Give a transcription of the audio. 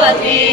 Melody.